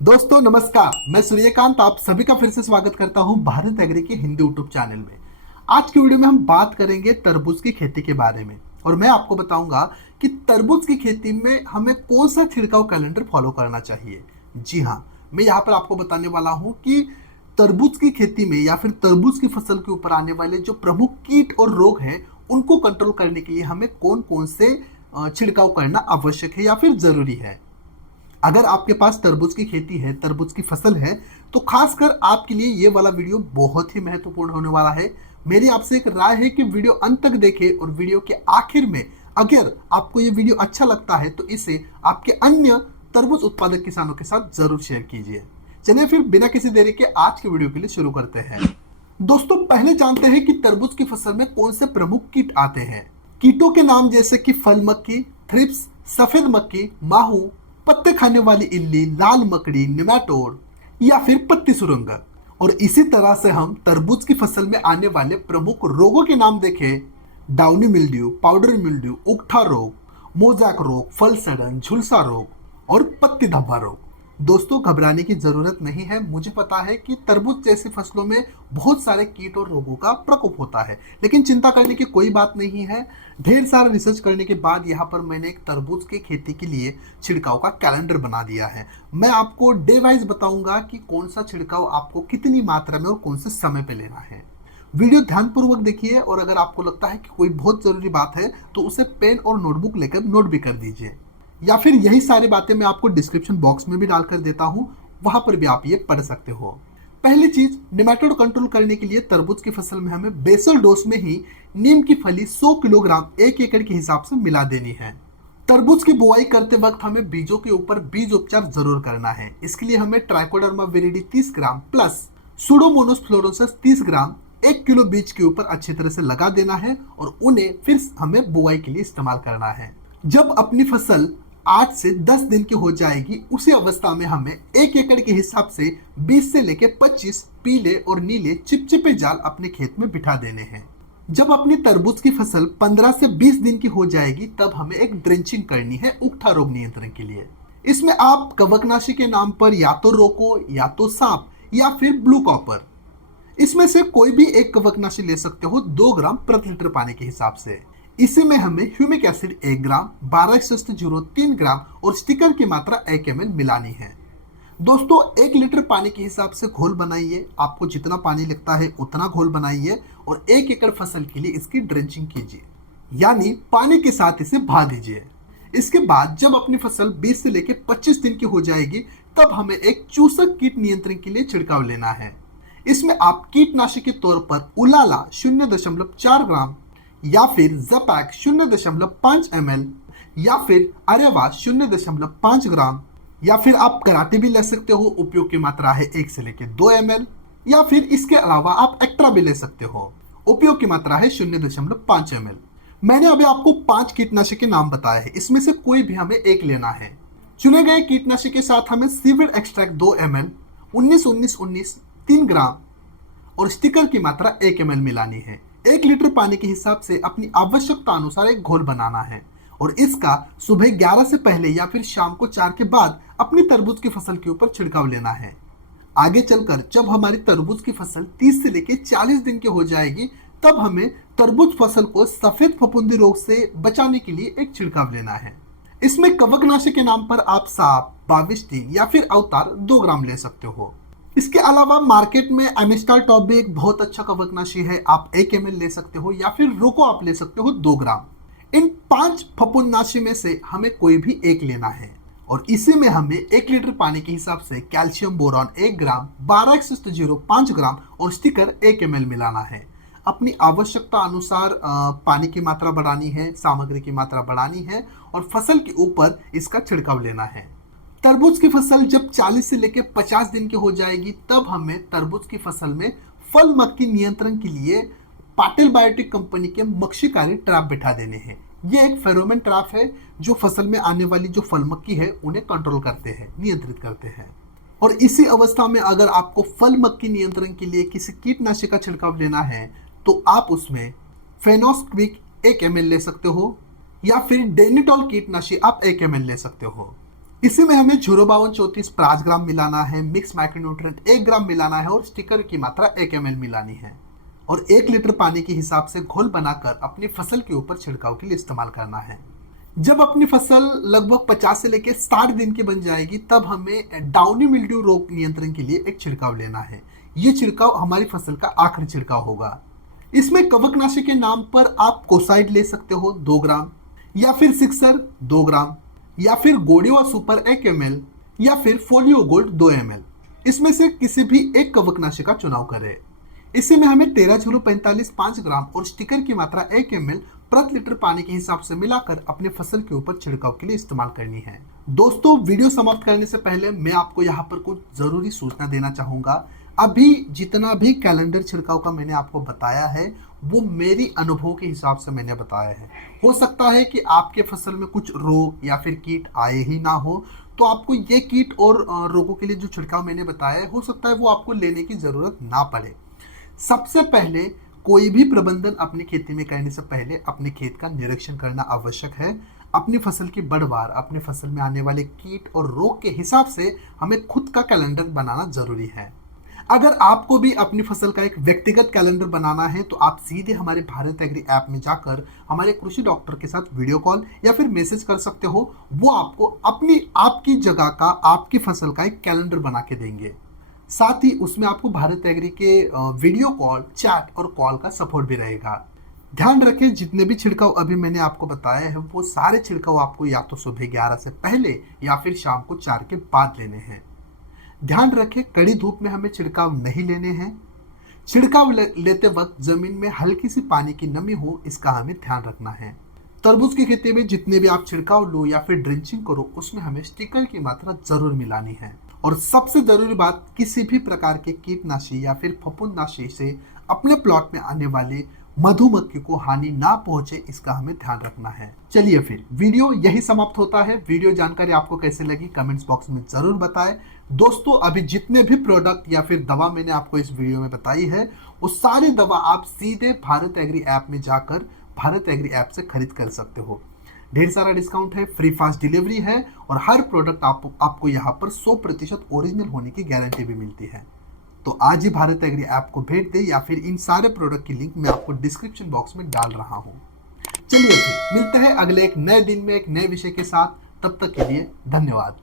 दोस्तों नमस्कार, मैं सूर्यकांत आप सभी का फिर से स्वागत करता हूं भारत एग्री के हिंदी यूट्यूब चैनल में। आज की वीडियो में हम बात करेंगे तरबूज की खेती के बारे में और मैं आपको बताऊंगा कि तरबूज की खेती में हमें कौन सा छिड़काव कैलेंडर फॉलो करना चाहिए। जी हाँ, मैं यहाँ पर आपको बताने वाला हूँ कि तरबूज की खेती में या फिर तरबूज की फसल के ऊपर आने वाले जो प्रमुख कीट और रोग हैं उनको कंट्रोल करने के लिए हमें कौन कौन से छिड़काव करना आवश्यक है या फिर जरूरी है। अगर आपके पास तरबूज की खेती है, तरबूज की फसल है, तो खासकर आपके लिए ये वाला वीडियो बहुत ही महत्वपूर्ण होने वाला है। मेरी आपसे एक राय है कि वीडियो अंत तक देखें और वीडियो के आखिर में अगर आपको ये वीडियो अच्छा लगता है तो इसे आपके अन्य तरबूज उत्पादक किसानों के साथ जरूर शेयर कीजिए। चलिए फिर बिना किसी देरी के आज के वीडियो के लिए शुरू करते हैं। दोस्तों पहले जानते हैं कि तरबूज की फसल में कौन से प्रमुख कीट आते हैं। कीटों के नाम जैसे कि फल मक्खी, थ्रिप्स, सफेद मक्खी, माहू, पत्ते खाने वाली इल्ली, लाल मकड़ी, निमैटोड या फिर पत्ती सुरंगा। और इसी तरह से हम तरबूज की फसल में आने वाले प्रमुख रोगों के नाम देखें। डाउनी मिल्ड्यू, पाउडर मिल्ड्यू, उगठा रोग, मोजैक रोग, फल सड़न, झुलसा रोग और पत्ती धब्बा रोग। दोस्तों घबराने की जरूरत नहीं है। मुझे पता है कि तरबूज जैसी फसलों में बहुत सारे कीट और रोगों का प्रकोप होता है, लेकिन चिंता करने की कोई बात नहीं है। ढेर सारा रिसर्च करने के बाद यहाँ पर मैंने एक तरबूज की खेती के लिए छिड़काव का कैलेंडर बना दिया है। मैं आपको डे वाइज बताऊंगा कि कौन सा छिड़काव आपको कितनी मात्रा में और कौन से समय पे लेना है। वीडियो ध्यानपूर्वक देखिए और अगर आपको लगता है कि कोई बहुत जरूरी बात है तो उसे पेन और नोटबुक लेकर नोट भी कर दीजिए, या फिर यही सारी बातें मैं आपको डिस्क्रिप्शन बॉक्स में भी डालकर देता हूं, वहां पर भी आप ये पढ़ सकते हो। पहली चीज, निमेटोड कंट्रोल करने के लिए तरबूज की फसल में हमें बेसल डोज में ही नीम की फली 100 किलोग्राम 1 एकड़ के हिसाब से मिला देनी है। तरबूज की बुआई करते वक्त हमें बीजों के ऊपर बीज उपचार जरूर करना है। इसके लिए हमें trichoderma viride 30 gram plus Pseudomonas fluorescence 30 ग्राम 1 किलो बीज के ऊपर अच्छी तरह से लगा देना है और उन्हें फिर हमें बुआई के लिए इस्तेमाल करना है। जब अपनी फसल 8 से 10 दिन की हो जाएगी, उसी अवस्था में हमें 1 एकड़ के हिसाब से 20 से लेकर 25 पीले और नीले चिपचिपे जाल अपने खेत में बिठा देने हैं। जब अपनी तरबूज की फसल 15 से 20 दिन की हो जाएगी, तब हमें एक ड्रेंचिंग करनी है उगठा रोग नियंत्रण के लिए। इसमें आप कवकनाशी के नाम पर या तो रोको, या तो सांप, या फिर ब्लू कॉपर, इसमें से कोई भी एक कवकनाशी ले सकते हो 2 ग्राम प्रति लीटर पानी के हिसाब से। इसी में हमें ह्यूमिक एसिड 1 ग्राम, 12:03 ग्राम और स्टिकर की मात्रा 1 ml मिलानी है। दोस्तों 1 लीटर पानी के हिसाब से घोल बनाइए। आपको जितना पानी लगता है उतना घोल बनाइए और 1 एकड़ फसल के लिए इसकी ड्रेंचिंग कीजिए, यानी पानी के साथ इसे भा दीजिए। इसके बाद जब अपनी फसल 20 से लेकर 25 दिन की हो जाएगी, तब हमें एक चूसक कीट नियंत्रण के लिए छिड़काव लेना है। इसमें आप कीटनाशक के तौर पर उलाला 0.4 ग्राम या फिर जपैक 0.5 ml या फिर अरेवा 0.5 ग्राम या फिर आप कराटे भी ले सकते हो। उपयोग की मात्रा है 1 से लेकर 2 ml या फिर इसके अलावा आप एक्ट्रा भी ले सकते हो। उपयोग की मात्रा है 0.5 ml। मैंने अभी आपको 5 कीटनाशक के नाम बताए हैं, इसमें से कोई भी हमें एक लेना है। चुने गए कीटनाशक के साथ हमें सीविड एक्सट्रैक्ट 2 ml, 19-19-19 3 ग्राम और स्टिकर की मात्रा 1 ml मिलानी है। 1 लीटर पानी के हिसाब से अपनी आवश्यकता अनुसार एक घोल बनाना है और इसका सुबह 11 से पहले या फिर शाम को 4 के बाद अपनी तरबूज की फसल के ऊपर छिड़काव लेना है। आगे चलकर जब हमारी तरबूज की फसल 30 से लेकर 40 दिन की हो जाएगी, तब हमें तरबूज फसल को सफेद फफूंदी रोग से बचाने के लिए एक छिड़काव लेना है। इसमें कवकनाशी के नाम पर आप साप, बाविस्टीन या फिर अवतार 2 ग्राम ले सकते हो। इसके अलावा मार्केट में एमिस्टार टॉप भी एक बहुत अच्छा कवकनाशी है, आप 1 ml ले सकते हो या फिर रोको आप ले सकते हो 2 ग्राम। इन 5 फफूंदनाशी में से हमें कोई भी एक लेना है और इसी में हमें 1 लीटर पानी के हिसाब से कैल्शियम बोरॉन 1 ग्राम, 12:05 ग्राम और स्टिकर 1 ml मिलाना है। अपनी आवश्यकता अनुसार पानी की मात्रा बढ़ानी है, सामग्री की मात्रा बढ़ानी है और फसल के ऊपर इसका छिड़काव लेना है। तरबूज की फसल जब 40 से लेकर 50 दिन की हो जाएगी, तब हमें तरबूज की फसल में फल मक्खी नियंत्रण के लिए पाटिल बायोटिक कंपनी के मक्षिकारी ट्रैप बिठा देने हैं। ये एक फेरोमोन ट्रैप है जो फसल में आने वाली जो फल मक्खी है उन्हें कंट्रोल करते हैं, नियंत्रित करते हैं। और इसी अवस्था में अगर आपको फल मक्खी नियंत्रण के लिए किसी कीटनाशक का छिड़काव लेना है, तो आप उसमें फेनोस्क्विक 1 ml ले सकते हो या फिर डेनिटॉल कीटनाशी आप 1 ml ले सकते हो। इसी में हमें 05234 5 ग्राम मिलाना है, मिक्स माइक्रोन्यूट्रिएंट 1 ग्राम मिलाना है और स्टिकर की मात्रा 1 ml मिलानी है और 1 लीटर पानी के हिसाब से घोल बनाकर अपनी फसल के ऊपर छिड़काव के लिए इस्तेमाल करना है। जब अपनी फसल लगभग 50 से लेकर 60 दिन की बन जाएगी तब हमें डाउनी मिल्ड्यू रोग नियंत्रण के लिए एक छिड़काव लेना है। ये छिड़काव हमारी फसल का आखिरी छिड़काव होगा। इसमें कवकनाशी के नाम पर आप कोसाइड ले सकते हो 2 ग्राम, या फिर सिक्सर 2 ग्राम, या फिर गोडिवा सुपर 1 ml, या फिर फोलियो गोल्ड 2 ml। इसमें से किसी भी एक कवकनाशी का चुनाव करें। इसी में हमें 13,045 5 ग्राम और स्टिकर की मात्रा 1 ml प्रति लीटर पानी के हिसाब से मिलाकर अपने फसल के ऊपर छिड़काव के लिए इस्तेमाल करनी है। दोस्तों, वीडियो समाप्त करने से पहले मैं आपको यहाँ पर कुछ जरूरी सूचना देना चाहूंगा। अभी जितना भी कैलेंडर छिड़काव का मैंने आपको बताया है वो मेरी अनुभव के हिसाब से मैंने बताया है। हो सकता है कि आपके फसल में कुछ रोग या फिर कीट आए ही ना हो, तो आपको ये कीट और रोगों के लिए जो छिड़काव मैंने बताया है हो सकता है वो आपको लेने की जरूरत ना पड़े। सबसे पहले कोई भी प्रबंधन अपनी खेती में करने से पहले अपने खेत का निरीक्षण करना आवश्यक है। अपनी फसल की बढ़वार, अपनी फसल में आने वाले कीट और रोग के हिसाब से हमें खुद का कैलेंडर बनाना जरूरी है। अगर आपको भी अपनी फसल का एक व्यक्तिगत कैलेंडर बनाना है तो आप सीधे हमारे भारत एग्री ऐप में जाकर हमारे कृषि डॉक्टर के साथ वीडियो कॉल या फिर मैसेज कर सकते हो। वो आपको अपनी आपकी जगह का, आपकी फसल का एक कैलेंडर बना के देंगे। साथ ही उसमें आपको भारत एग्री के वीडियो कॉल, चैट और कॉल का सपोर्ट भी रहेगा। ध्यान रखें, जितने भी छिड़काव अभी मैंने आपको बताया है वो सारे छिड़काव आपको या तो सुबह 11 से पहले या फिर शाम को 4 के बाद लेने हैं। ध्यान रखें, कड़ी धूप में हमें छिड़काव नहीं लेने हैं। छिड़काव लेते वक्त जमीन में हल्की सी पानी की नमी हो, इसका हमें ध्यान रखना है। तरबूज की खेती में जितने भी आप छिड़काव लो या फिर ड्रिंचिंग करो उसमें हमें स्टिकर की मात्रा जरूर मिलानी है। और सबसे जरूरी बात, किसी भी प्रकार के कीटनाशी या फिर फफूंदनाशी से अपने प्लॉट में आने वाले मधुमक्खी को हानि ना पहुंचे, इसका हमें ध्यान रखना है। चलिए फिर वीडियो यही समाप्त होता है। वीडियो जानकारी आपको कैसे लगी कमेंट्स बॉक्स में जरूर बताएं। दोस्तों, अभी जितने भी प्रोडक्ट या फिर दवा मैंने आपको इस वीडियो में बताई है वो सारी दवा आप सीधे भारत एग्री ऐप में जाकर भारत एग्री ऐप से खरीद कर सकते हो। ढेर सारा डिस्काउंट है, फ्री फास्ट डिलीवरी है और हर प्रोडक्ट आपको यहाँ पर 100% ओरिजिनल होने की गारंटी भी मिलती है। तो आज ही भारत एग्री ऐप को भेज दे या फिर इन सारे प्रोडक्ट की लिंक मैं आपको डिस्क्रिप्शन बॉक्स में डाल रहा हूँ। चलिए फिर मिलते हैं अगले एक नए दिन में एक नए विषय के साथ। तब तक के लिए धन्यवाद।